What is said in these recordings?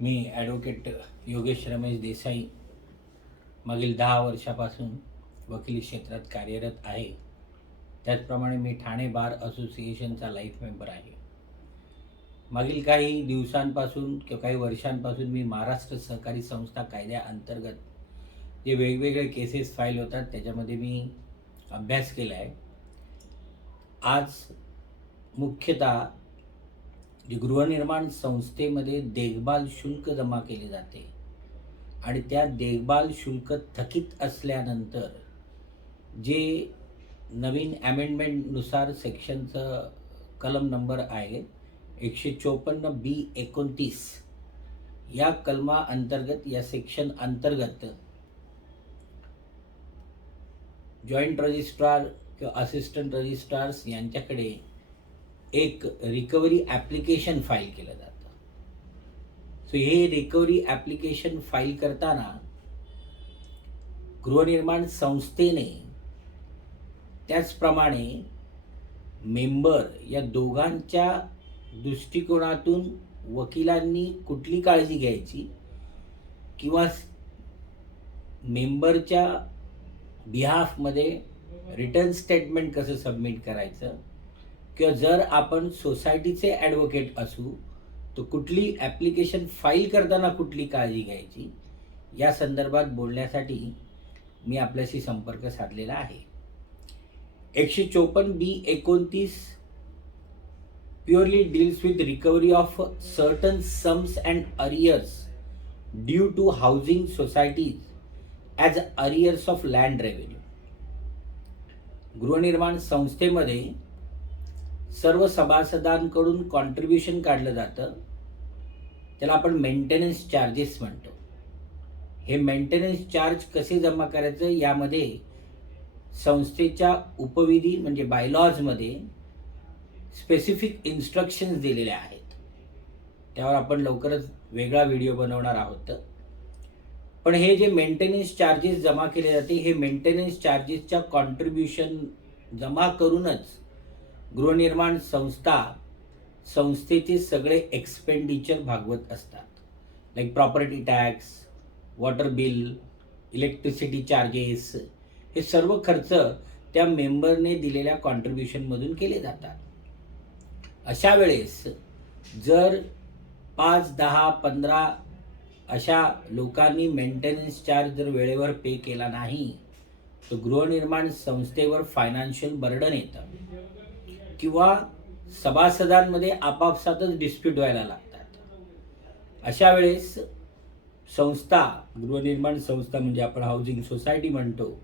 मी advocate Yogesh Ramesh Desai मागील 10 वर्षापासून वकिली क्षेत्रात कार्यरत आहे. त्याचप्रमाणे मी ठाणे बार असोसिएशनचा लाईफ मेंबर आहे. मागील काही दिवसांपासून किंवा काही वर्षांपासून मी महाराष्ट्र सहकारी संस्था कायद्याअंतर्गत जे वेगवेगळे केसेस फाईल होतात त्याच्यामध्ये मी अभ्यास केला आहे. आज मुख्यतः जे गृहनिर्माण संस्थेमध्ये देखभाल शुल्क जमा केले जाते आणि त्या देखभाल शुल्क थकीत असल्यानंतर जे नवीन ॲमेंडमेंटनुसार सेक्शनचं कलम नंबर आहे 154B29 या कलमाअंतर्गत या सेक्शन अंतर्गत जॉईंट रजिस्ट्रार किंवा असिस्टंट रजिस्ट्रार्स यांच्याकडे एक रिकव्हरी ॲप्लिकेशन फाईल केलं जातं. सो हे रिकव्हरी ॲप्लिकेशन फाईल करताना गृहनिर्माण संस्थेने त्याचप्रमाणे मेंबर या दोघांच्या दृष्टिकोनातून वकिलांनी कुठली काळजी घ्यायची किंवा मेंबरच्या बिहाफमध्ये रिटर्न स्टेटमेंट कसं सबमिट करायचं किंवा जर आपण सोसायटीचे ॲडव्होकेट असू तर कुठली ॲप्लिकेशन फाईल करताना कुठली काळजी घ्यायची या संदर्भात बोलण्यासाठी मी आपल्याशी संपर्क साधलेला आहे. 154B29 purely deals with recovery of certain sums and arrears due to housing societies as arrears of land revenue. गृहनिर्माण संस्थेमध्ये सर्व सभासदांकडून कॉन्ट्रीब्युशन काढलं जातं. त्याला आपण मेंटेनन्स चार्जेस म्हणतो. हे मेंटेनन्स चार्ज कसे जमा करायचं यामध्ये संस्थेच्या उपविधी म्हणजे बायलॉजमध्ये स्पेसिफिक इन्स्ट्रक्शन्स दिलेल्या आहेत. त्यावर आपण लवकरच वेगळा व्हिडिओ बनवणार आहोत. पण हे जे मेंटेनन्स चार्जेस जमा केले जाते हे मेंटेनन्स चार्जेसच्या कॉन्ट्रीब्युशन जमा करूनच गृहनिर्माण संस्थेचे सगळे एक्सपेंडिचर भागवत असतात. Like property tax, water bill, electricity charges हे सर्व खर्च त्या मेंबरने दिलेल्या कॉन्ट्रीब्युशनमधून केले जातात. अशा वेळेस जर 5, 10, 15 अशा लोकांनी मेंटेनन्स चार्ज जर वेळेवर पे केला नाही तर गृहनिर्माण संस्थेवर फायनान्शियल बर्डन येतं किंवा सभासदांमध्ये आपापसातच डिस्प्यूट व्हायला लागतात. अशा वेळेस संस्था, गृहनिर्माण संस्था म्हणजे आपण हाऊसिंग सोसायटी म्हणतो,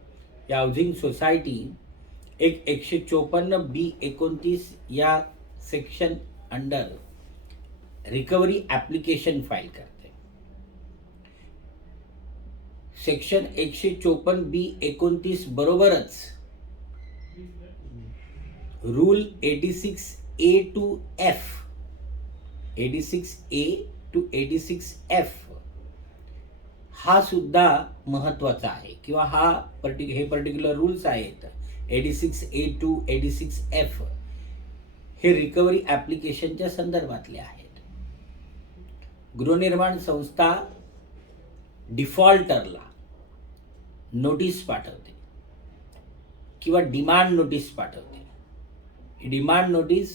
या हाऊसिंग सोसायटी एक 154B29 या section under recovery application file करते. सेक्शन 154B29 बरोबरच rule 86A to F, 86A to 86F हा सुद्धा महत्त्वाचा आहे किंवा हे पर्टिक्युलर रूल्स आहेत. 86A to 86F हे रिकव्हरी ॲप्लिकेशनच्या संदर्भातले आहेत. गृहनिर्माण संस्था डिफॉल्टरला नोटीस पाठवते किंवा डिमांड नोटीस पाठवते. ही डिमांड नोटीस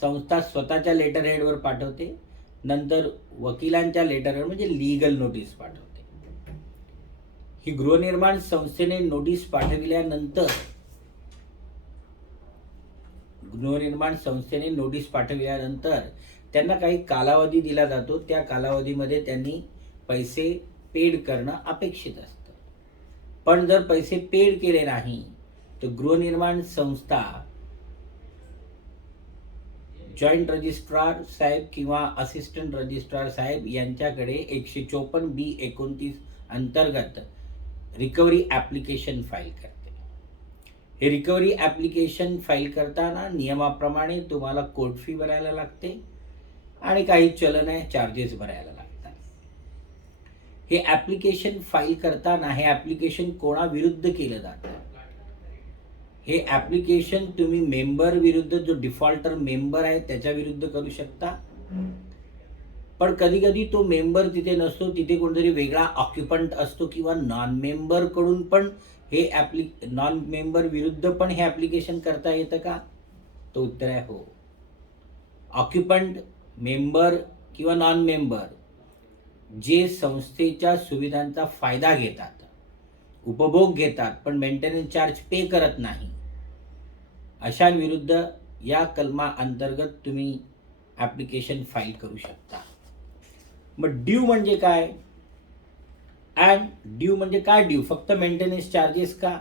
संस्था स्वतःच्या लेटर हेडवर पाठवते, नंतर वकिलांच्या लेटरवर म्हणजे लीगल नोटीस पाठवते. ही गृहनिर्माण संस्थेने नोटीस पाठविल्यानंतर त्यांना काही कालावधी दिला जातो. त्या कालावधीमध्ये त्यांनी पैसे पेड करणं अपेक्षित असतं. पण जर पैसे पेड केले नाही तर गृहनिर्माण संस्था जॉईंट रजिस्ट्रार साहेब किंवा असिस्टंट रजिस्ट्रार साहेब यांच्याकडे 154B29 अंतर्गत रिकव्हरी ॲप्लिकेशन फाईल करते. हे रिकव्हरी ॲप्लिकेशन फाईल करताना नियमाप्रमाणे तुम्हाला कोर्ट फी भरायला लागते आणि काही चलन चार्जेस भरायला लागतात. हे ॲप्लिकेशन फाईल करताना हे ॲप्लिकेशन कोणाविरुद्ध केलं जातं? हे ॲप्लिकेशन तुम्ही मेंबर विरुद्ध, जो डिफॉल्टर मेंबर आहे त्याच्या विरुद्ध करू शकता पण कधी कधी तो मेंबर तिथे नसतो, तिथे कोणतरी वेगळा ऑक्युपंट असतो किंवा नॉन मेंबरकडून पण हे नॉन मेंबर विरुद्ध पण हे ॲप्लिकेशन करता येतं का? तो उत्तर आहे हो. ऑक्युपंट, मेंबर किंवा नॉन मेंबर जे संस्थेच्या सुविधांचा फायदा घेतात, उपभोग घेतात, पण मेंटेनन्स चार्ज पे करत नाही, अशांविरुद्ध या कलमा अंतर्गत तुम्ही ॲप्लिकेशन फाईल करू शकता. मग ड्यू म्हणजे काय? ड्यू म्हणजे काय? ड्यू फक्त मेंटेनन्स चार्जेस का?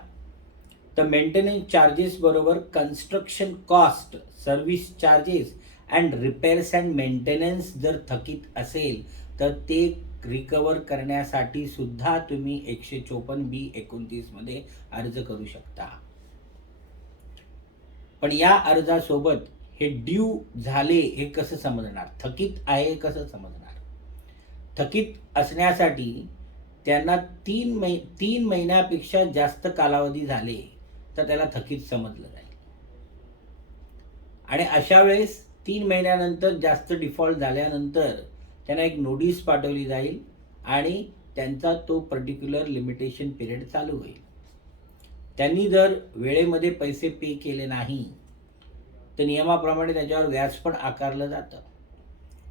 तर मेंटेनन्स चार्जेस बरोबर construction cost, service charges and repairs and maintenance जर थकीत असेल तर ते रिकवर करण्यासाठी सुद्धा तुम्ही 154B29 मध्ये अर्ज करू शकता. पण या अर्जासोबत हे ड्यू झाले हे कसं समजणार? थकीत आहे कसं समजणार? थकीत असण्यासाठी त्यांना 3 महिन्यापेक्षा जास्त कालावधी झाले तर त्याला थकीत समजलं जाईल. आणि अशा वेळेस 3 महिन्यानंतर जास्त डिफॉल्ट झाल्यानंतर त्यांना एक नोटीस पाठवली जाईल आणि त्यांचा तो पर्टिक्युलर लिमिटेशन पिरियड चालू होईल. त्यांनी जर वेळेमध्ये पैसे पे केले नाही तर नियमाप्रमाणे त्याच्यावर व्याज पण आकारलं जातं.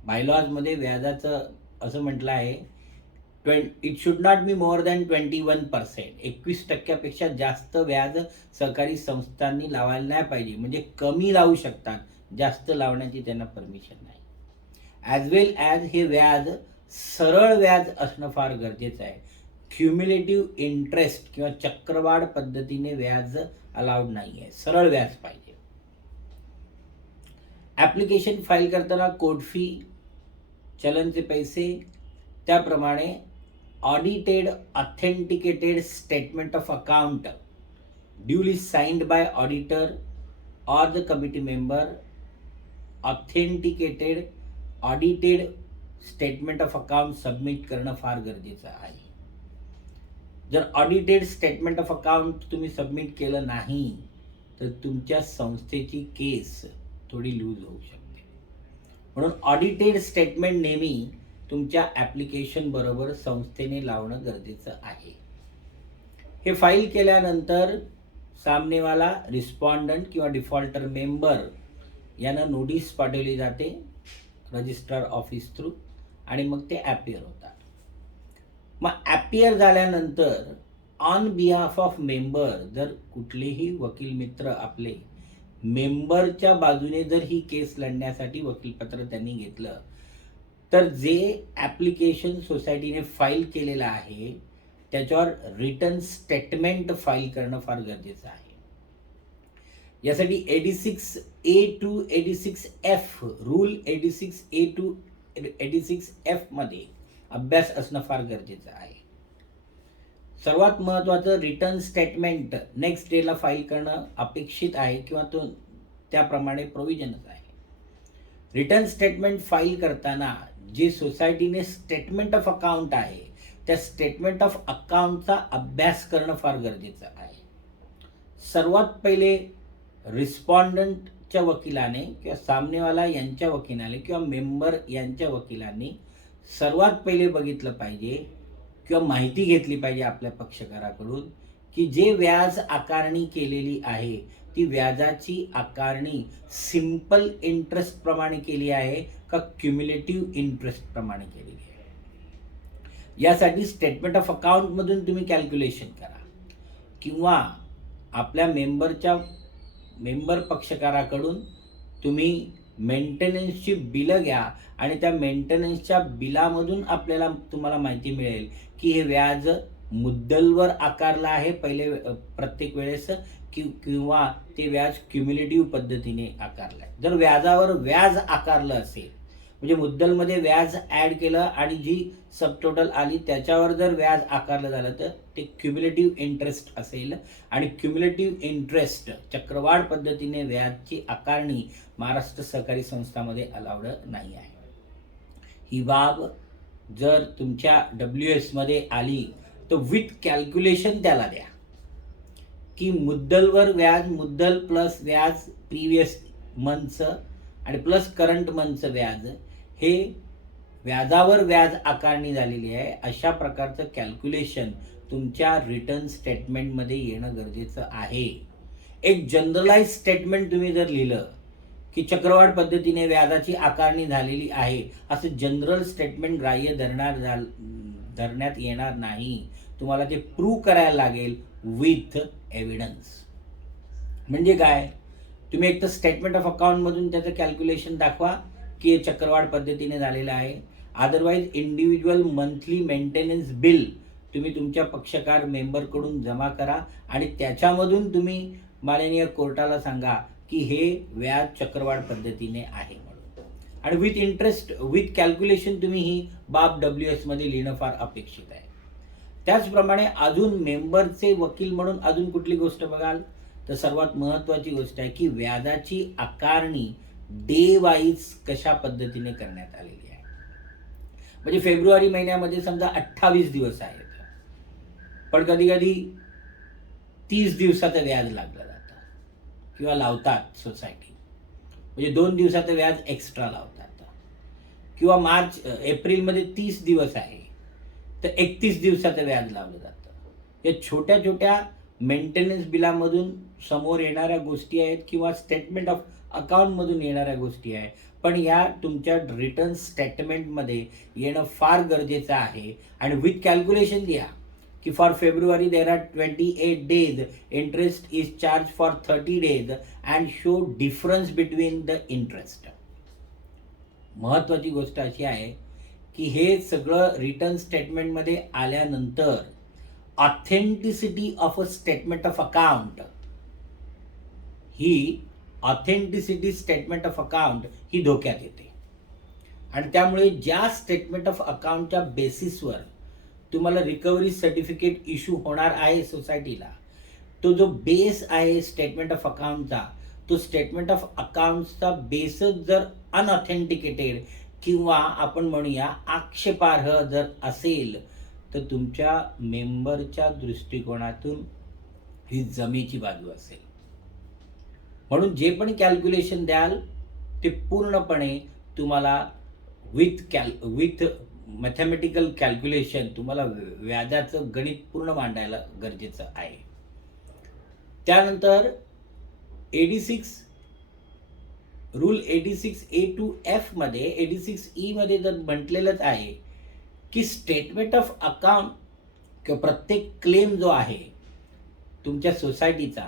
बायलॉजमध्ये व्याजाचं असं म्हटलं आहे, it should not be more than 21%. 21% जास्त व्याज सहकारी संस्थांनी लावायला नाही पाहिजे. म्हणजे कमी लावू शकतात, जास्त लावण्याची त्यांना परमिशन नाही. ॲज वेल ॲज हे व्याज सरळ व्याज असणं फार गरजेचं आहे. क्युम्युलेटिव्ह इंटरेस्ट किंवा चक्रवाढ पद्धतीने व्याज अलाउड नाही आहे, सरळ व्याज पाहिजे. ॲप्लिकेशन फाईल करताना कोर्ट फी, चलनचे पैसे, त्याप्रमाणे audited authenticated statement of account duly signed by auditor or the committee member, authenticated audited statement of account submit करणं फार गरजेचं आहे. जर ऑडिटेड स्टेटमेंट ऑफ अकाउंट तुम्ही सबमिट केलं नाही तर तुमच्या संस्थेची केस थोडी लूज होऊ शकते. म्हणून ऑडिटेड स्टेटमेंट नेहमी तुमच्या ॲप्लिकेशन बरोबर संस्थेने लावणं गरजेचं आहे. हे फाईल केल्यानंतर सामनेवाला रिस्पॉन्डंट किंवा डिफॉल्टर मेंबर यांना नोटीस पाठवली जाते रजिस्ट्रार ऑफिस थ्रू आणि मग ते ॲपियर होतात. मग ॲपियर झाल्यानंतर ऑन बिहाफ ऑफ मेंबर जर कुठलेही वकील मित्र आपले मेंबरच्या बाजूने जर ही केस लढण्यासाठी वकीलपत्र त्यांनी घेतलं तर जे ॲप्लिकेशन सोसायटीने फाईल केलेलं आहे त्याच्यावर रिटर्न स्टेटमेंट फाईल करणं फार गरजेचं आहे. यासाठी 86A to 86F rule 86A to 86F मध्ये अभ्यास असणं फार गरजेचं आहे. सर्वात महत्त्वाचं रिटर्न स्टेटमेंट नेक्स्ट डेला फाईल करणं अपेक्षित आहे किंवा तो त्याप्रमाणे प्रोव्हिजनच आहे. रिटर्न स्टेटमेंट फाईल करताना जे सोसायटीने स्टेटमेंट ऑफ अकाउंट आहे त्या स्टेटमेंट ऑफ अकाउंटचा अभ्यास करणं फार गरजेचं आहे. सर्वात पहिले रिस्पॉन्डंटच्या वकिलाने किंवा सामनेवाला यांच्या वकिलाने किंवा मेंबर यांच्या वकिलांनी सर्वात पहिले बघितलं पाहिजे किंवा माहिती घेतली पाहिजे आपल्या पक्षकाराकडून की जे व्याज आकारणी केलेली आहे ती व्याजाची आकारणी सिंपल इंटरेस्ट प्रमाणे केली आहे का क्युम्युलेटिव्ह इंटरेस्ट प्रमाणे केलेली आहे. यासाठी स्टेटमेंट ऑफ अकाउंट मधून तुम्ही कॅल्क्युलेशन करा किंवा आपल्या मेंबर पक्षकाराकडून तुम्ही मेंटेनन्सची बिलं घ्या आणि त्या मेंटेनन्सच्या बिलामधून तुम्हाला माहिती मिळेल की हे व्याज मुद्दलवर आकारलं आहे पहिले प्रत्येक वेळेस किंवा ते व्याज क्युम्युलेटिव्ह पद्धतीने आकारलं आहे. जर व्याजावर व्याज आकारलं असेल म्हणजे मुद्दलमध्ये व्याज ॲड केलं आणि जी सबटोटल आली त्याच्यावर जर व्याज आकारलं झालं तर ते क्युम्युलेटिव्ह इंटरेस्ट असेल आणि क्युम्युलेटिव्ह इंटरेस्ट चक्रवाढ पद्धतीने व्याजची आकारणी महाराष्ट्र सहकारी संस्थांमध्ये अलाउड नाही आहे. ही बाब जर तुमच्या WS मध्ये आली तर विथ कॅल्क्युलेशन त्याला द्या की मुद्दलवर व्याज, मुद्दल प्लस व्याज प्रिव्हियस मंथचं आणि प्लस करंट मंथचं व्याज हे व्याजावर व्याज आकारणी झालेली आहे अशा प्रकारचं कॅल्क्युलेशन तुमच्या रिटर्न स्टेटमेंटमध्ये येणं गरजेचं आहे. एक जनरलाइज स्टेटमेंट तुम्ही जर लिहिलं की चक्रवाढ पद्धतीने व्याजाची आकारणी झालेली आहे असं जनरल स्टेटमेंट ग्राह्य धरण्यात येणार नाही. तुम्हाला ते प्रूव्ह करायला लागेल विथ एव्हिडन्स. म्हणजे काय, तुम्ही एक तर स्टेटमेंट ऑफ अकाउंटमधून त्याचं कॅल्क्युलेशन दाखवा की हे चक्रवाढ पद्धतीने झालेलं आहे. Otherwise individual monthly maintenance bill तुम्ही तुमच्या पक्षकार मेंबरकडून जमा करा आणि त्याच्यामधून तुम्ही माननीय कोर्टाला सांगा की हे व्याज चक्रवाढ पद्धतीने आहे म्हणून. आणि विथ इंटरेस्ट विथ कॅल्क्युलेशन तुम्ही ही बाब WS मध्ये लिहिणं फार अपेक्षित आहे. त्याचप्रमाणे अजून मेंबरचे वकील म्हणून अजून कुठली गोष्ट बघाल तर सर्वात महत्त्वाची गोष्ट आहे की व्याजाची आकारणी डे वाईज कशा पद्धतीने करण्यात आलेली आहे. म्हणजे फेब्रुवारी महिन्यामध्ये समजा 28 दिवस आहेत, पण कधी कधी 30 दिवसाचं व्याज लागलं जातं किंवा लावतात सोसायटी, म्हणजे 2 दिवसाचं व्याज एक्स्ट्रा लावतात. किंवा एप्रिलमध्ये 30 दिवस आहे तर 31 दिवसाचं व्याज लावलं जातं. या छोट्या छोट्या मेंटेनन्स बिलामधून समोर येणाऱ्या गोष्टी आहेत किंवा स्टेटमेंट ऑफ अकाउंटमधून येणाऱ्या गोष्टी आहेत, पण या तुमच्या रिटर्न स्टेटमेंटमध्ये येणं फार गरजेचं आहे. आणि विथ कॅल्क्युलेशन लिहा की for February there are 28 days, interest is charge for 30 days and show difference between the interest. महत्त्वाची गोष्ट अशी आहे की हे सगळं रिटर्न स्टेटमेंटमध्ये आल्यानंतर authenticity of a statement of account ही धोक्यात येते. आणि त्यामुळे ज्या स्टेटमेंट ऑफ अकाउंटच्या बेसिसवर तुम्हाला रिकव्हरी सर्टिफिकेट इश्यू होणार आहे सोसायटीला, तो जो बेस आहे स्टेटमेंट ऑफ अकाउंटचा, तो स्टेटमेंट ऑफ अकाउंटचा बेसच जर अनऑथेंटिकेटेड किंवा आपण म्हणूया आक्षेपार्ह जर असेल तर तुमच्या मेंबरच्या दृष्टिकोनातून ही जमेची बाजू असेल. म्हणून जे पण कॅल्क्युलेशन द्याल ते पूर्णपणे तुम्हाला विथ मॅथमॅटिकल कॅल्क्युलेशन तुम्हाला व्याजाचं गणित पूर्ण मांडायला गरजेचं आहे. त्यानंतर 86 रूल 86A to F मध्ये 86E मध्ये जर म्हटलेलंच आहे की स्टेटमेंट ऑफ अकाउंट किंवा प्रत्येक क्लेम जो आहे तुमच्या सोसायटीचा,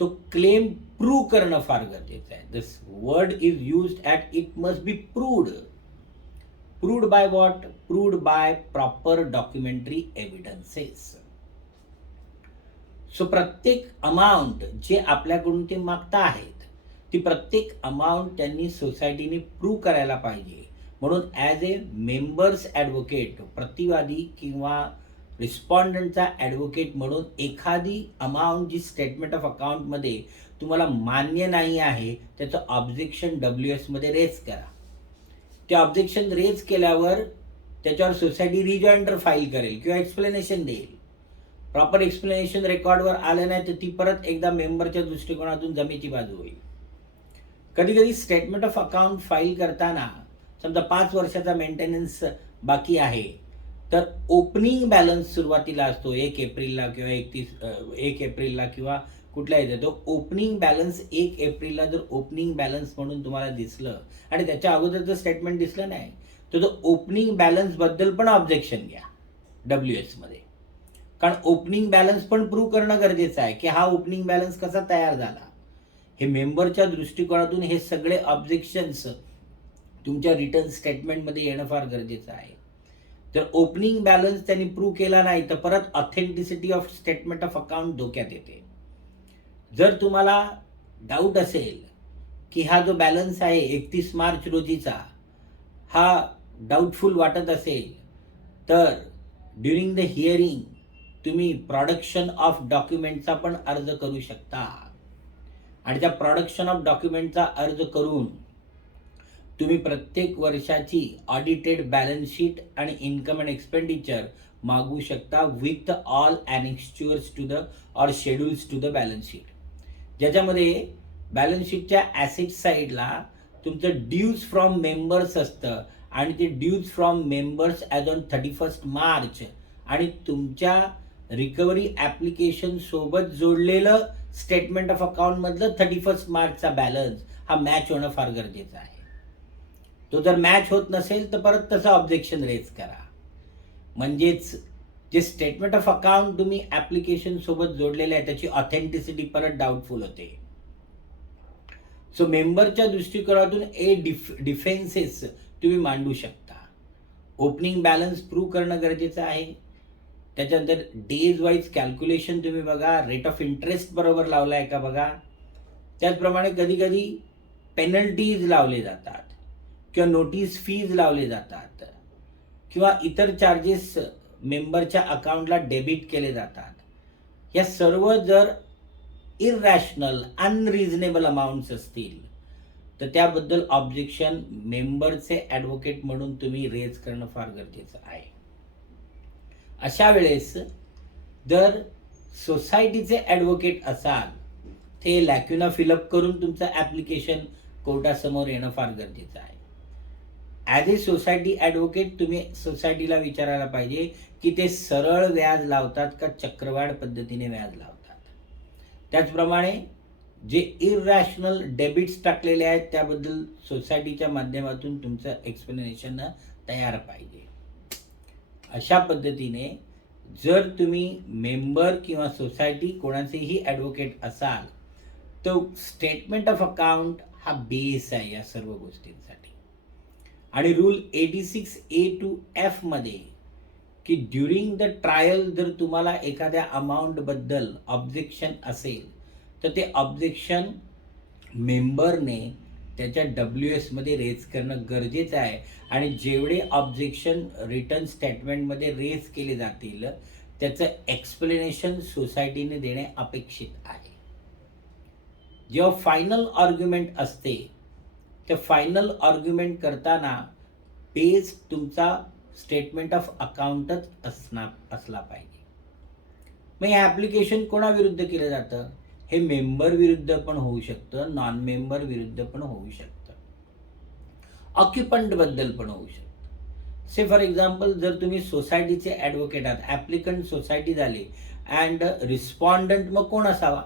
तो क्लेम प्रूव्ह करणं फार गरजेचं आहे. This word is used at it must be proved. Proved by what? Proved by proper documentary evidences. So प्रत्येक अमाऊंट जे आपल्याकडून ते मागता आहेत ती प्रत्येक अमाऊंट त्यांनी सोसायटीने प्रूव्ह करायला पाहिजे. म्हणून ॲज ए मेंबर्स ॲडव्होकेट, प्रतिवादी किंवा रिस्पॉन्डंटचा ॲडव्होकेट म्हणून एखादी अमाऊंट जी स्टेटमेंट ऑफ अकाउंटमध्ये तुम्हाला मान्य नाही आहे त्याचं ऑब्जेक्शन WS मध्ये रेज करा. ते ऑब्जेक्शन रेज केल्यावर त्याच्यावर सोसायटी रिजॉइंडर फाईल करेल किंवा एक्सप्लेनेशन देईल. प्रॉपर एक्सप्लेनेशन रेकॉर्डवर आलं नाही तर ती परत एकदा मेंबरच्या दृष्टिकोनातून जमेची बाजू होईल. कधी कधी स्टेटमेंट ऑफ अकाउंट फाईल करताना समजा 5 वर्षाचा मेंटेनन्स बाकी आहे तर ओपनिंग बॅलन्स सुरुवातीला असतो 1 एप्रिलला किंवा 1 एप्रिलला किंवा कुठल्या येते तो ओपनिंग बॅलन्स 1 एप्रिलला जर ओपनिंग बॅलन्स म्हणून तुम्हाला दिसलं आणि त्याच्या अगोदरचं स्टेटमेंट दिसलं नाही तर तो ओपनिंग बॅलन्स बद्दल पण ऑब्जेक्शन घ्या WS मध्ये. कारण ओपनिंग बॅलन्स पण प्रूव्ह करणं गरजेचं आहे की हा ओपनिंग बॅलन्स कसा तयार झाला. हे मेंबरच्या दृष्टिकोनातून हे सगळे ऑब्जेक्शन्स तुमच्या रिटर्न स्टेटमेंटमध्ये येणं फार गरजेचं आहे. जर ओपनिंग बॅलन्स त्यांनी प्रूव्ह केला नाही तर परत authenticity of statement of account धोक्यात येते. जर तुम्हाला डाऊट असेल की हा जो बॅलन्स आहे 31 मार्च रोजीचा हा डाऊटफुल वाटत असेल तर ड्युरिंग द हिअरिंग तुम्ही प्रोडक्शन ऑफ डॉक्युमेंटचा पण अर्ज करू शकता. आणि त्या प्रोडक्शन ऑफ डॉक्युमेंटचा अर्ज करून तुम्ही प्रत्येक वर्षाची ऑडिटेड बॅलन्स शीट आणि इन्कम अँड एक्सपेंडिचर मागू शकता with all annexures to the or schedules to the balance sheet. ज्याच्यामध्ये बॅलन्स शीटच्या ॲसेट साईडला तुमचं ड्यूज फ्रॉम मेंबर्स असतं आणि ते dues from members as on 31 March आणि तुमच्या रिकव्हरी ॲप्लिकेशन सोबत जोडलेलं स्टेटमेंट ऑफ अकाउंटमधलं 31 मार्चचा बॅलन्स हा मॅच होणं फार गरजेचं आहे. तो जर मॅच होत नसेल तर परत तसं ऑब्जेक्शन रेज करा. म्हणजेच जे स्टेटमेंट ऑफ अकाउंट तुम्ही ॲप्लिकेशन सोबत जोडलेलं आहे त्याची ऑथेंटिसिटी परत डाऊटफुल होते. सो मेंबरच्या दृष्टिकोनातून डिफेन्सेस तुम्ही मांडू शकता. ओपनिंग बॅलन्स प्रूव्ह करणं गरजेचं आहे. त्याच्यानंतर डेज वाईज कॅल्क्युलेशन तुम्ही बघा, रेट ऑफ इंटरेस्ट बरोबर लावला आहे का बघा. त्याचप्रमाणे कधी कधी पेनल्टीज लावले जातात किंवा नोटीस फीज लावले जातात किंवा इतर चार्जेस मेंबरच्या अकाउंटला डेबिट केले जातात. या सर्व जर इररॅशनल अनरिझनेबल अमाऊंट्स असतील तर त्याबद्दल ऑब्जेक्शन मेंबरचे ॲडव्होकेट म्हणून तुम्ही रेज करणं फार गरजेचं आहे. अशा वेळेस जर सोसायटीचे ॲडव्होकेट असाल ते लॅक्युना फिलअप करून तुमचं ॲप्लिकेशन कोर्टासमोर येणं फार गरजेचं आहे. ॲज ए सोसायटी ॲडव्होकेट तुम्ही सोसायटीला विचारायला पाहिजे की ते सरळ व्याज लावतात का चक्रवाढ पद्धतीने व्याज लावतात. त्याचप्रमाणे जे इररॅशनल डेबिट्स टाकलेले आहेत त्याबद्दल सोसायटीच्या माध्यमातून तुमचं एक्सप्लेनेशन तयार पाहिजे. अशा पद्धतीने जर तुम्ही मेंबर किंवा सोसायटी कोणाचेही ॲडव्होकेट असाल तर स्टेटमेंट ऑफ अकाउंट हा बेस आहे या सर्व गोष्टींसाठी. आणि रूल 86A to F मध्ये की ड्युरिंग द ट्रायल जर तुम्हाला एखाद्या अमाऊंटबद्दल ऑब्जेक्शन असेल तर ते ऑब्जेक्शन मेंबरने त्याच्या WS मध्ये रेज करणं गरजेचं आहे. आणि जेवढे ऑब्जेक्शन रिटर्न स्टेटमेंटमध्ये रेज केले जातील त्याचं एक्सप्लेनेशन सोसायटीने देणे अपेक्षित आहे. जेव्हा फायनल आर्ग्युमेंट असते त्या फायनल आर्ग्युमेंट करताना बेस तुमचा स्टेटमेंट ऑफ अकाउंटच असला पाहिजे. मग हे ॲप्लिकेशन कोणाविरुद्ध केलं जातं? हे मेंबर विरुद्ध पण होऊ शकतं, नॉन मेंबर विरुद्ध पण होऊ शकतं, ऑक्युपंट बद्दल पण होऊ शकतं. से फॉर एक्झाम्पल जर तुम्ही सोसायटीचे ॲडव्होकेट आहात, ॲप्लिकंट सोसायटी झाली अँड रिस्पॉन्डंट मग कोण असावा?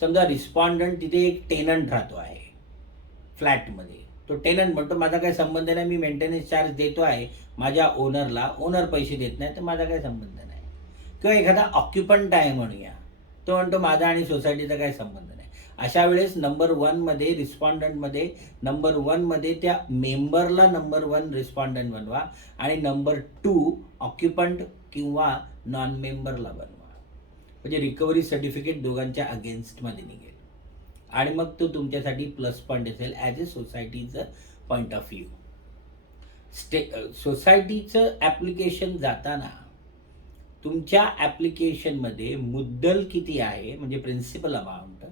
समजा रिस्पॉन्डंट तिथे एक टेनंट राहतो आहे फ्लॅटमध्ये. तो टेनंट म्हणतो माझा काही संबंध नाही, मी मेंटेनन्स चार्ज देतो आहे माझ्या ओनरला, ओनर पैसे देत नाही तर माझा काही संबंध नाही. किंवा एखादा ऑक्युपंट आहे म्हणूया, तो म्हणतो माझा आणि सोसायटीचा काही संबंध नाही. अशा वेळेस नंबर 1 मध्ये रिस्पॉन्डंटमध्ये नंबर 1 मध्ये त्या मेंबरला नंबर 1 रिस्पॉन्डंट बनवा आणि नंबर 2 ऑक्युपंट किंवा नॉन मेंबरला बनवा. म्हणजे रिकव्हरी सर्टिफिकेट दोघांच्या अगेन्स्टमध्ये निघेल आणि मग तो तुमच्यासाठी प्लस पॉईंट असेल ॲज ए सोसायटीचं पॉईंट ऑफ व्ह्यू. सोसायटीचं ॲप्लिकेशन जाताना तुमच्या ॲप्लिकेशनमध्ये मुद्दल किती आहे म्हणजे प्रिन्सिपल अमाऊंट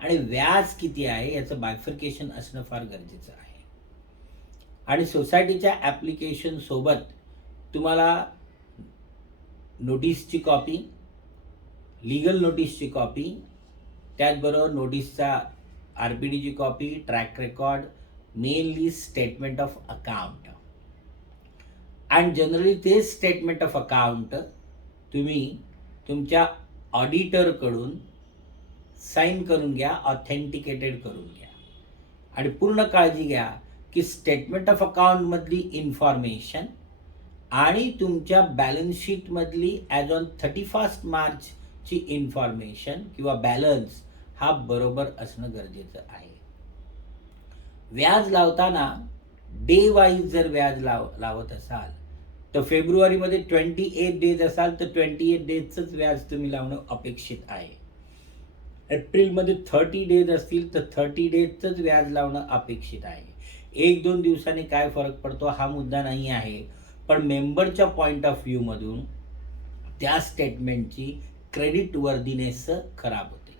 आणि व्याज किती आहे याचं बायफर्केशन असणं फार गरजेचं आहे. आणि सोसायटीच्या ॲप्लिकेशन सोबत तुम्हाला नोटीसची कॉपी, लीगल नोटीसची कॉपी, त्याचबरोबर नोटीसचा RPDची copy, track record, mainly statement of account. And generally ते स्टेटमेंट ऑफ अकाउंट तुम्ही तुमच्या ऑडिटरकडून साईन करून घ्या, ऑथेंटिकेटेड करून घ्या. आणि पूर्ण काळजी घ्या की स्टेटमेंट ऑफ अकाउंटमधली इन्फॉर्मेशन आणि तुमच्या बॅलन्स शीटमधली ॲज ऑन 31 मार्चची इन्फॉर्मेशन किंवा बॅलन्स हा बरोबर असणं गरजेचं आहे. व्याज लावताना डे वाईज जर व्याज लावत असाल तर फेब्रुवारीमध्ये 28 डेज असाल तर 28 डेजचंच व्याज तुम्ही लावणं अपेक्षित आहे. एप्रिलमध्ये 30 डेज असतील तर 30 डेजचंच व्याज लावणं अपेक्षित आहे. 1-2 दिवसांनी काय फरक पडतो हा मुद्दा नाही आहे, पण मेंबरच्या पॉईंट ऑफ व्ह्यूमधून त्या स्टेटमेंटची क्रेडिट वर्दीनेस खराब होते.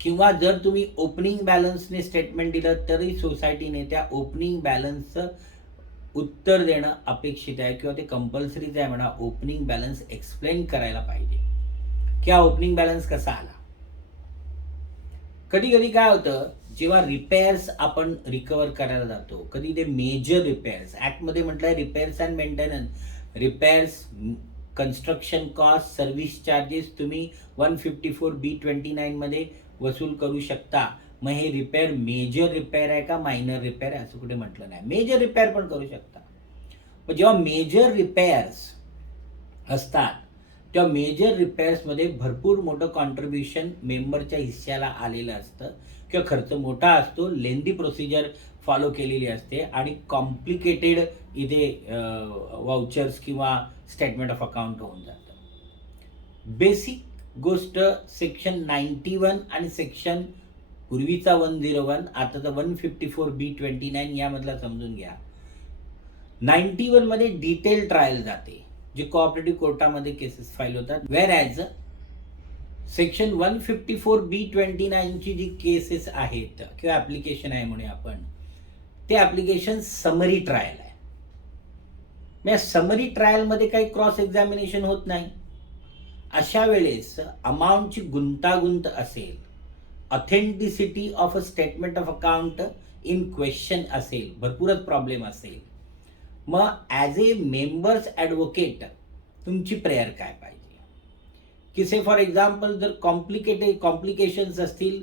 किंवा जर तुम्ही ओपनिंग बॅलन्सने स्टेटमेंट दिलं तरी सोसायटीने त्या ओपनिंग बॅलन्सचं उत्तर देणं अपेक्षित आहे किंवा ते कंपल्सरीच आहे म्हणा. ओपनिंग बॅलन्स एक्सप्लेन करायला पाहिजे की हा ओपनिंग बॅलन्स कसा आला. कधी कधी काय होतं जेव्हा रिपेअर्स आपण रिकवर करायला जातो, कधी ते मेजर रिपेअर्स, ॲक्टमध्ये म्हटलं आहे repairs and maintenance, repairs, construction cost, service charges तुम्ही 154B29 मध्ये वसूल करू शकता. मग हे रिपेअर मेजर रिपेअर आहे का मायनर रिपेअर आहे असं कुठे म्हटलं नाही. मेजर रिपेअर पण करू शकता. पण जेव्हा मेजर रिपेअर्स असतात तेव्हा मेजर रिपेअर्समध्ये भरपूर मोठं कॉन्ट्रीब्युशन मेंबरच्या हिस्स्याला आलेलं असतं किंवा खर्च मोठा असतो, लेंदी प्रोसिजर फॉलो केलेली असते आणि कॉम्प्लिकेटेड इथे वाउचर्स किंवा स्टेटमेंट ऑफ अकाउंट होऊन जातं. बेसिक गोष्ट सेक्शन 91 आणि सेक्शन पूर्वीचा 101 आताचा 154B29 यामधला समजून घ्या. 91 मध्ये डिटेल ट्रायल जाते, जे कोऑपरेटिव्ह कोर्टामध्ये केसेस फाईल होतात. वेअर ॲज सेक्शन 154B29 ची जी केसेस आहेत किंवा ॲप्लिकेशन आहे म्हणूया आपण, ते ॲप्लिकेशन समरी ट्रायल आहे. या समरी ट्रायलमध्ये काही क्रॉस एक्झामिनेशन होत नाही. अशा वेळेस अमाऊंटची गुंतागुंत असेल, authenticity of a statement of account in question असेल, भरपूरच प्रॉब्लेम असेल, मग ॲज ए मेंबर्स ॲडव्होकेट तुमची प्रेयर काय पाहिजे की से फॉर एक्झाम्पल जर कॉम्प्लिकेशन्स असतील,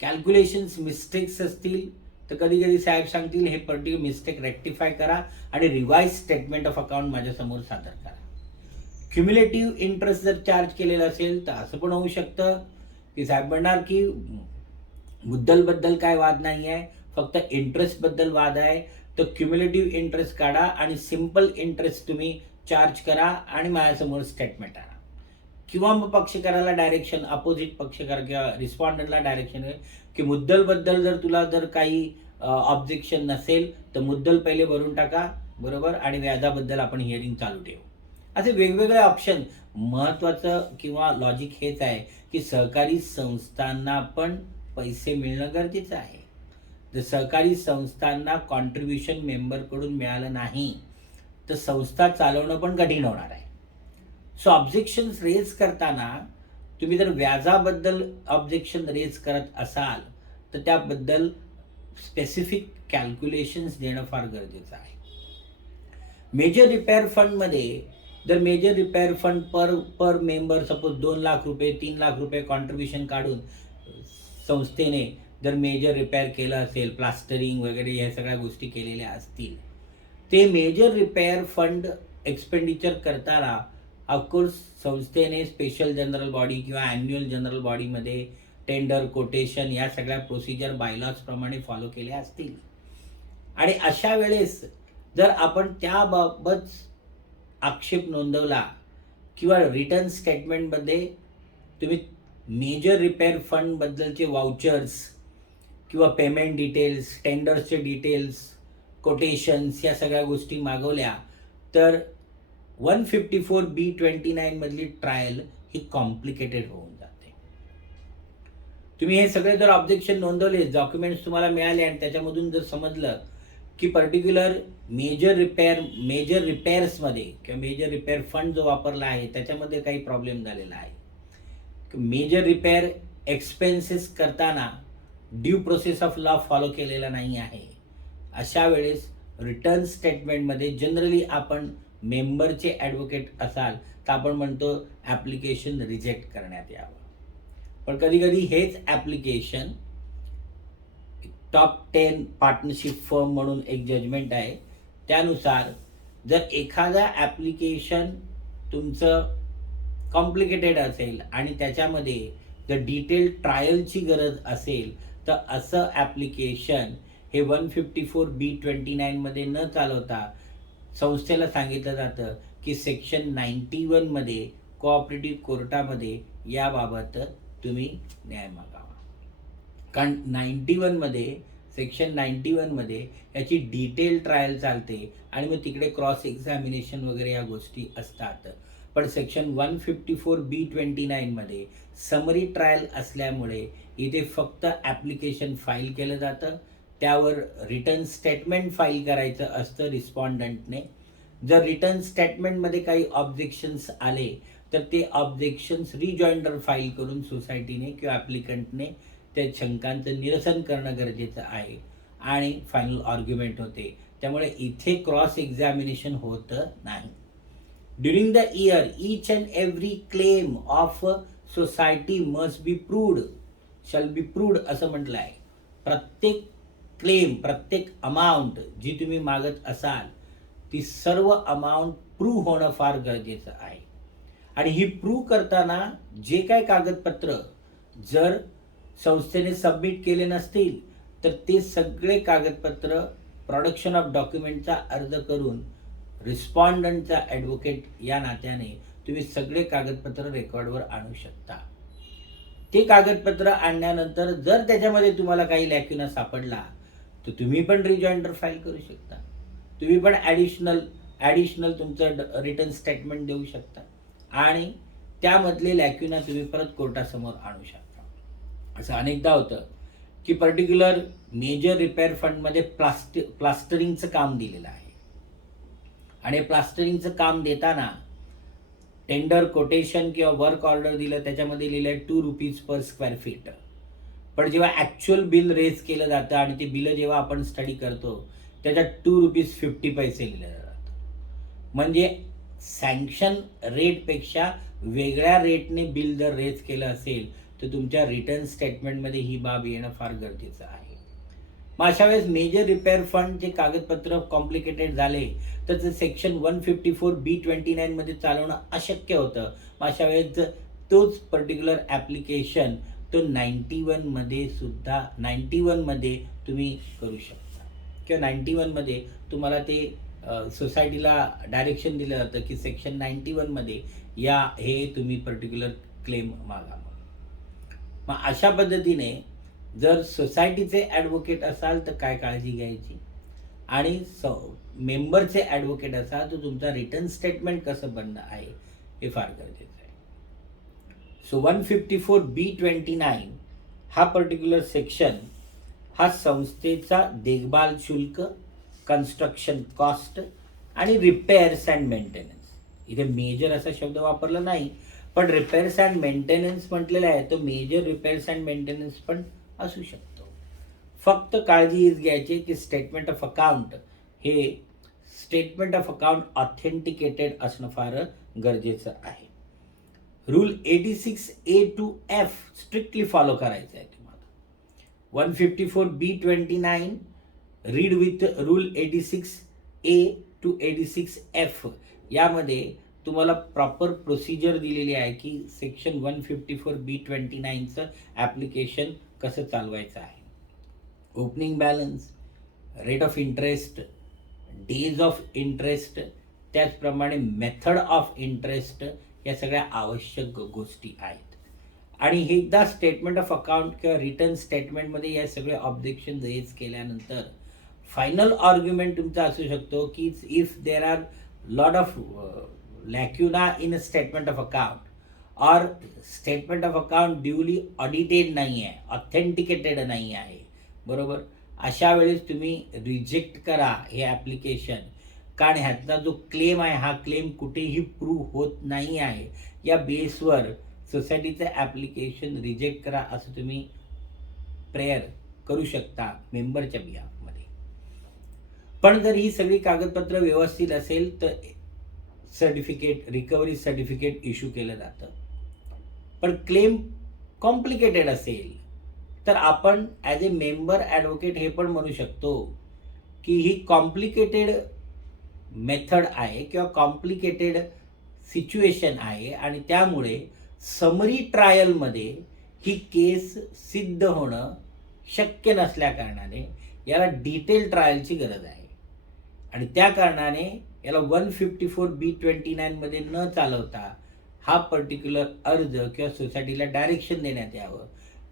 कॅल्क्युलेशन्स मिस्टेक्स असतील, तर कधी कधी साहेब सांगतील हे पर्टिक्युलर मिस्टेक रेक्टिफाय करा आणि रिवाइज स्टेटमेंट ऑफ अकाउंट माझ्यासमोर सादर करा. क्युम्युलेटिव्ह इंटरेस्ट जर चार्ज केलेला असेल तर असं पण होऊ शकतं की साहेब म्हणणार की मुद्दलबद्दल काय वाद नाही आहे, फक्त इंटरेस्टबद्दल वाद आहे, तर क्युम्युलेटिव्ह इंटरेस्ट काढा आणि सिम्पल इंटरेस्ट तुम्ही चार्ज करा आणि माझ्यासमोर स्टेटमेंट आणा. किंवा मग पक्षकाराला डायरेक्शन, अपोजिट पक्षकार किंवा रिस्पॉन्डंटला डायरेक्शन आहे की मुद्दलबद्दल जर तुला जर काही ऑब्जेक्शन नसेल तर मुद्दल पहिले भरून टाका, बरोबर, आणि व्याजाबद्दल आपण हिअरिंग चालू ठेवू. असे वेगवेगळे ऑप्शन. महत्त्वाचं किंवा लॉजिक हेच आहे की सहकारी संस्थांना पण पैसे मिळणं गरजेचं आहे. जर सहकारी संस्थांना कॉन्ट्रीब्युशन मेंबरकडून मिळालं नाही तर संस्था चालवणं पण कठीण होणार आहे. सो ऑब्जेक्शन्स रेज करताना तुम्ही जर व्याजाबद्दल ऑब्जेक्शन रेज करत असाल तर त्याबद्दल स्पेसिफिक कॅल्क्युलेशन्स देणं फार गरजेचं आहे. मेजर रिपेअर फंडमध्ये जर मेजर रिपेअर फंड पर मेंबर सपोज 2 लाख रुपये 3 लाख रुपये कॉन्ट्रीब्युशन काढून संस्थेने जर मेजर रिपेअर केलं असेल, प्लास्टरिंग वगैरे ह्या सगळ्या गोष्टी केलेल्या असतील, ते मेजर रिपेअर फंड एक्सपेंडिचर करताना ऑफकोर्स संस्थेने स्पेशल जनरल बॉडी किंवा ॲन्युअल जनरल बॉडीमध्ये टेंडर, कोटेशन या सगळ्या प्रोसिजर बायलॉजप्रमाणे फॉलो केल्या असतील. आणि अशा वेळेस जर आपण त्याबाबत आक्षेप नोंदवला किंवा रिटर्न स्टेटमेंटमध्ये तुम्ही मेजर रिपेअर फंडबद्दलचे वाउचर्स किंवा पेमेंट डिटेल्स, टेंडर्सचे डिटेल्स, कोटेशन्स या सगळ्या गोष्टी मागवल्या तर 154B29 मधली ट्रायल ही कॉम्प्लिकेटेड होऊन जाते. तुम्ही हे सगळे जर ऑब्जेक्शन नोंदवले, डॉक्युमेंट्स तुम्हाला मिळाले आणि त्याच्यामधून जर समजलं की पर्टिक्युलर मेजर रिपेअर्समध्ये किंवा मेजर रिपेअर फंड जो वापरला आहे त्याच्यामध्ये काही प्रॉब्लेम झालेला आहे, मेजर रिपेअर एक्सपेन्सेस करताना due process of law follow केलेला नाही आहे, अशा वेळेस रिटर्न स्टेटमेंटमध्ये जनरली आपण मेंबरचे ॲडव्होकेट असाल तर आपण म्हणतो ॲप्लिकेशन रिजेक्ट करण्यात यावं. पण कधी कधी हेच ॲप्लिकेशन टॉप 10 पार्टनरशिप फर्म म्हणून एक जजमेंट आहे, त्यानुसार जर एखादा ॲप्लिकेशन तुमचं कॉम्प्लिकेटेड असेल आणि त्याच्यामध्ये जर डिटेल ट्रायलची गरज असेल तर असं ॲप्लिकेशन हे 154B29 मध्ये न चालवता संस्थेला सांगितलं जातं की सेक्शन 91 मध्ये कोऑपरेटिव्ह कोर्टामध्ये याबाबत तुम्ही न्याय मागावा. कारण 91 मध्ये सेक्शन 91 मध्ये याची डिटेल ट्रायल चालते आणि मग तिकडे क्रॉस एक्झामिनेशन वगैरे या गोष्टी असतात. पण सेक्शन 154B29 मध्ये समरी ट्रायल असल्यामुळे इथे फक्त ॲप्लिकेशन फाईल केलं जातं, त्यावर रिटर्न स्टेटमेंट फाईल करायचं असतं रिस्पॉन्डंटने. जर रिटर्न स्टेटमेंटमध्ये काही ऑब्जेक्शन्स आले तर ते ऑब्जेक्शन्स रिजॉइंडर फाईल करून सोसायटीने किंवा ॲप्लिकंटने त्या शंकांचं निरसन करणं गरजेचं आहे आणि फायनल आर्ग्युमेंट होते. त्यामुळे इथे क्रॉस एक्झामिनेशन होतं नाही. During the year each and every claim of society must be proved, shall be proved असं म्हटलं आहे. प्रत्येक क्लेम, प्रत्येक अमाऊंट जी तुम्ही मागत असाल ती सर्व अमाऊंट प्रूव्ह होणं फार गरजेचं आहे. आणि ही प्रूव्ह करताना जे काय कागदपत्र जर संस्थेने सबमिट केले नसतील तर ते सगळे कागदपत्र प्रोडक्शन ऑफ डॉक्युमेंटचा अर्ज करून रिस्पॉन्डंटचा ॲडव्होकेट या नात्याने तुम्ही सगळे कागदपत्र रेकॉर्डवर आणू शकता. ते कागदपत्र आणल्यानंतर जर त्याच्यामध्ये तुम्हाला काही लॅक्युना सापडला तर तुम्ही पण रिजॉइंडर फाईल करू शकता. तुम्ही पण ॲडिशनल तुमचं रिटर्न स्टेटमेंट देऊ शकता आणि त्यामधले लॅक्युना तुम्ही परत कोर्टासमोर आणू शकता. असं अनेकदा होतं की पर्टिक्युलर मेजर रिपेअर फंडमध्ये प्लास्टरिंगचं काम दिलेलं आहे आणि प्लास्टरिंगचं काम देताना टेंडर कोटेशन किंवा वर्क ऑर्डर दिलं, त्याच्यामध्ये लिहिलं आहे ₹2 per square feet. पण जेव्हा ॲक्च्युअल बिल रेज केलं जातं आणि ते बिलं जेव्हा आपण स्टडी करतो त्याच्यात ₹2.50 लिहिलं जातं. म्हणजे सँक्शन रेटपेक्षा वेगळ्या रेटने बिल जर रेज केलं असेल तर तुमच्या रिटर्न स्टेटमेंटमध्ये ही बाब येणं फार गरजेचं आहे. मग अशा वेळेस मेजर रिपेअर फंडचे कागदपत्र कॉम्प्लिकेटेड झाले तर ते सेक्शन 154B29 मध्ये चालवणं अशक्य होतं. मग अशा वेळेस तोच पर्टिक्युलर ॲप्लिकेशन तो 91 मध्ये तुम्ही करू शकता किंवा 91 मध्ये तुम्हाला ते सोसायटीला डायरेक्शन दिलं जातं की सेक्शन 91 मध्ये हे तुम्ही पर्टिक्युलर क्लेम मागा. मग अशा पद्धतीने जर सोसायटीचे ॲडव्होकेट असाल तर काय काळजी घ्यायची आणि मेंबरचे ॲडव्होकेट असाल तर तुमचा रिटर्न स्टेटमेंट कसं बनणं आहे हे फार गरजेचं आहे. सो 154B29 हा पर्टिक्युलर सेक्शन हा संस्थेचा देखभाल शुल्क, कन्स्ट्रक्शन कॉस्ट आणि रिपेअर्स अँड मेंटेनन्स, इथे मेजर असा शब्द वापरला नाही पण रिपेअर्स अँड मेंटेनन्स म्हटलेलं आहे, तो मेजर रिपेअर्स अँड मेंटेनन्स पण असू शकतो. फक्त काळजी हीच घ्यायची की स्टेटमेंट ऑफ अकाउंट हे स्टेटमेंट ऑफ अकाउंट ऑथेंटिकेटेड असणं फार गरजेचं आहे. Rule 86A to F strictly follow करायचं आहे तुम्हाला. 154B29 read with rule 86A to 86F यामध्ये तुम्हाला प्रॉपर प्रोसिजर दिलेली आहे की सेक्शन 154B29चं ॲप्लिकेशन कसं चालवायचं आहे. Opening balance, rate of interest, days of interest, त्याचप्रमाणे मेथड ऑफ इंटरेस्ट, या सगळ्या आवश्यक गोष्टी आहेत. आणि हे एकदा स्टेटमेंट ऑफ अकाउंट किंवा रिटर्न स्टेटमेंटमध्ये या सगळे ऑब्जेक्शन रेज केल्यानंतर फायनल आर्ग्युमेंट तुमचा असू शकतो की if there are lot of lacuna in a statement of account और statement of account duly audited नाही आहे, ऑथेंटिकेटेड नाही आहे, बरोबर, अशा वेळेस तुम्ही रिजेक्ट करा हे ॲप्लिकेशन. कारण ह्यातला जो क्लेम आहे हा क्लेम कुठेही प्रूव्ह होत नाही आहे. या बेसवर सोसायटीचं ॲप्लिकेशन रिजेक्ट करा असं तुम्ही प्रेयर करू शकता मेंबरच्या बिहाफमध्ये. पण जर ही सगळी कागदपत्र व्यवस्थित असेल तर रिकव्हरी सर्टिफिकेट इश्यू केलं जातं. पण क्लेम कॉम्प्लिकेटेड असेल तर आपण ॲज ए मेंबर ॲडव्होकेट हे पण म्हणू शकतो की ही कॉम्प्लिकेटेड मेथड आहे किंवा कॉम्प्लिकेटेड सिच्युएशन आहे आणि त्यामुळे समरी ट्रायलमध्ये ही केस सिद्ध होणं शक्य नसल्या कारणाने याला डिटेल ट्रायलची गरज आहे. आणि त्या कारणाने याला 154B29 मध्ये न चालवता हा पर्टिक्युलर अर्ज किंवा सोसायटीला डायरेक्शन देण्यात यावं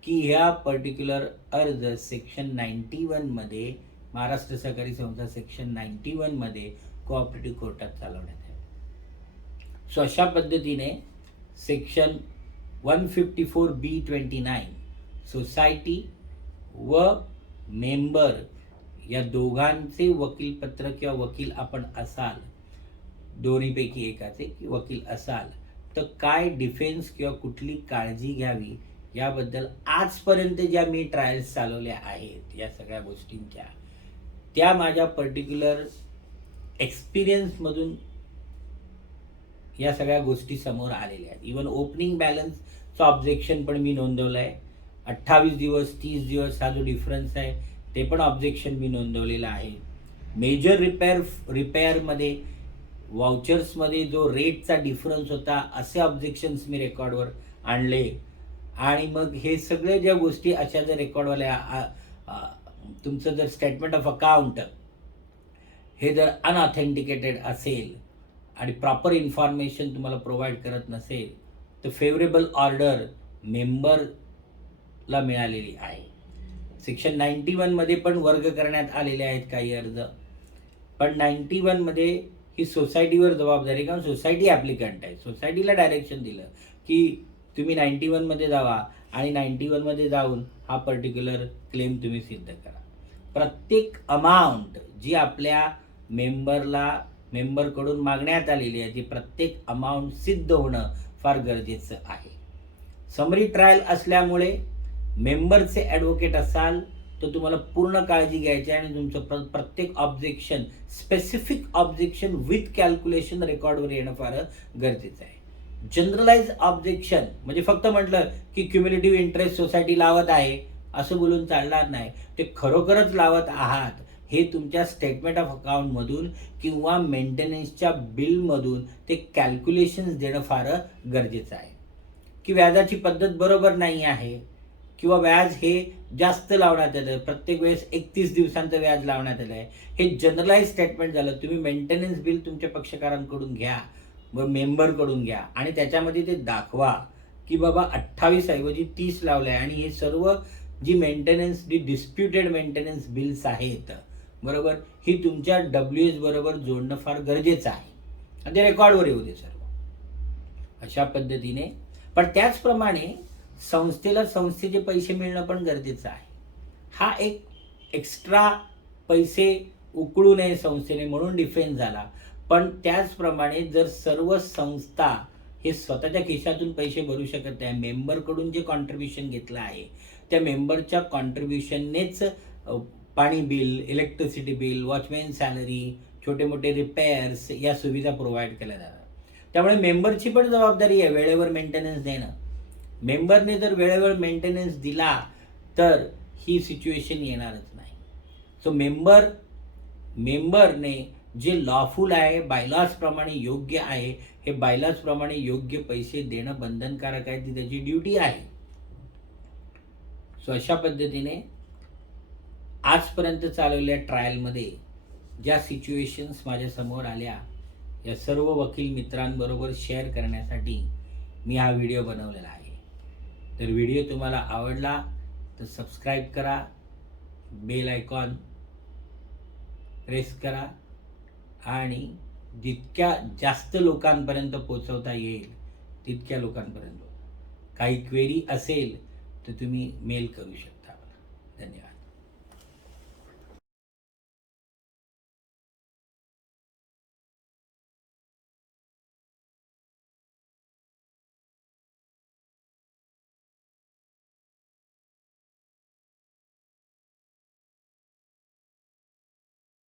की ह्या पर्टिक्युलर अर्ज सेक्शन 91 मध्ये, महाराष्ट्र सहकारी संस्था सेक्शन 91 मध्ये कोऑपरेटिव्ह कोर्टात चालवण्यात यावं. सो अशा पद्धतीने सेक्शन 154B29 सोसायटी व मेंबर या दोघांचे वकीलपत्र किंवा वकील आपण असाल, दोन्हीपैकी एकाचे वकील असाल तर काय डिफेन्स किंवा कुठली काळजी घ्यावी याबद्दल आजपर्यंत ज्या मी ट्रायल्स चालवल्या आहेत या सगळ्या गोष्टींच्या, त्या माझ्या पर्टिक्युलर एक्सपिरियन्समधून या सगळ्या गोष्टी समोर आलेल्या आहेत. इवन ओपनिंग बॅलन्सचं ऑब्जेक्शन पण मी नोंदवलं आहे. 28 दिवस 30 दिवस हा जो डिफरन्स आहे ते पण ऑब्जेक्शन मी नोंदवलेलं आहे. मेजर रिपेअरमध्ये वाउचर्समध्ये जो रेटचा डिफरन्स होता असे ऑब्जेक्शन्स मी रेकॉर्डवर आणले. आणि मग हे सगळे ज्या गोष्टी अशा जर रेकॉर्डवाल्या तुमचं जर स्टेटमेंट ऑफ अकाउंट हे जर अनऑथेंटिकेटेड असेल आणि प्रॉपर इन्फॉर्मेशन तुम्हाला प्रोव्हाइड करत नसेल तर फेवरेबल ऑर्डर मेंबरला मिळालेली आहे. सेक्शन 91मध्ये पण वर्ग करण्यात आलेले आहेत काही अर्ज, पण 91मध्ये ही सोसायटीवर जबाबदारी, कारण सोसायटी ॲप्लिकंट आहे. सोसायटीला डायरेक्शन दिलं की तुम्ही 91मध्ये जावा आणि 91मध्ये जाऊन हा पर्टिक्युलर क्लेम तुम्ही सिद्ध करा. प्रत्येक अमाऊंट जी आपल्या मेंबरकडून मागण्यात आलेली आहे ती प्रत्येक अमाऊंट सिद्ध होणं फार गरजेचं आहे. समरी ट्रायल असल्यामुळे मेंबरचे ॲडव्होकेट असाल तर तुम्हाला पूर्ण काळजी घ्यायची आहे आणि तुमचं प्रत्येक objection, specific objection with calculation रेकॉर्डवर येणं फार गरजेचं आहे. जनरलाइज ऑब्जेक्शन म्हणजे फक्त म्हटलं की क्युम्युलेटिव्ह इंटरेस्ट सोसायटी लावत आहे असं बोलून चालणार नाही. ते खरोखरच लावत आहात हे तुमच्या स्टेटमेंट ऑफ अकाउंटमधून किंवा मेंटेनन्सच्या बिलमधून ते कॅल्क्युलेशन्स देणं फार गरजेचं आहे. की व्याजाची पद्धत बरोबर नाही आहे किंवा व्याज हे जास्त लावण्यात आलं, प्रत्येक वेळेस 31 दिवसांचं व्याज लावण्यात आलं आहे, हे जनरलाइज स्टेटमेंट झालं. तुम्ही मेंटेनन्स बिल तुमच्या पक्षकारांकडून घ्या व मेंबरकडून घ्या आणि त्याच्यामध्ये ते दाखवा की बाबा 28 ऐवजी 30 लावलं आहे आणि हे सर्व जी मेंटेनन्स, जी डिस्प्युटेड मेंटेनन्स बिल्स आहेत बरोबर, ही तुमच्या WS बरोबर जोडणं फार गरजेचं आहे आणि ते रेकॉर्डवर येऊ दे सर्व अशा पद्धतीने. पण त्याचप्रमाणे संस्थेला संस्थेचे पैसे मिळणं पण गरजेचं आहे. हा एक एक्स्ट्रा पैसे उकळू नये संस्थेने म्हणून डिफेन्स झाला. पण त्याचप्रमाणे जर सर्व संस्था हे स्वतःच्या खिशातून पैसे भरू शकत नाही, मेंबरकडून जे कॉन्ट्रीब्युशन घेतलं आहे त्या मेंबरच्या कॉन्ट्रीब्युशननेच पाणी bill, electricity bill, watchman salary, छोटे मोठे रिपेअर्स या सुविधा प्रोव्हाइड केल्या जातात. त्यामुळे मेंबरची पण जबाबदारी आहे वेळेवर मेंटेनन्स देणं. मेंबरने जर वेळेवर मेंटेनन्स दिला तर ही सिच्युएशन येणारच नाही. सो मेंबरने जे लॉफुल आहे, बायलॉज प्रमाणे योग्य आहे, हे बायलॉज प्रमाणे योग्य पैसे देणं बंधनकारक आहे, ती त्याची ड्युटी आहे. सो अशा पद्धतीने आजपर्यंत चालवलेल्या ट्रायलमध्ये ज्या सिच्युएशन्स माझ्या समोर आल्या या सर्व वकील मित्रांबरोबर शेअर करण्यासाठी मी हा व्हिडिओ बनवलेला आहे. तर व्हिडिओ तुम्हाला आवडला तर सबस्क्राईब करा, बेल आयकॉन प्रेस करा आणि जितक्या जास्त लोकांपर्यंत पोचवता येईल तितक्या लोकांपर्यंत. काही क्वेरी असेल तर तुम्ही मेल करू शकता. धन्यवाद.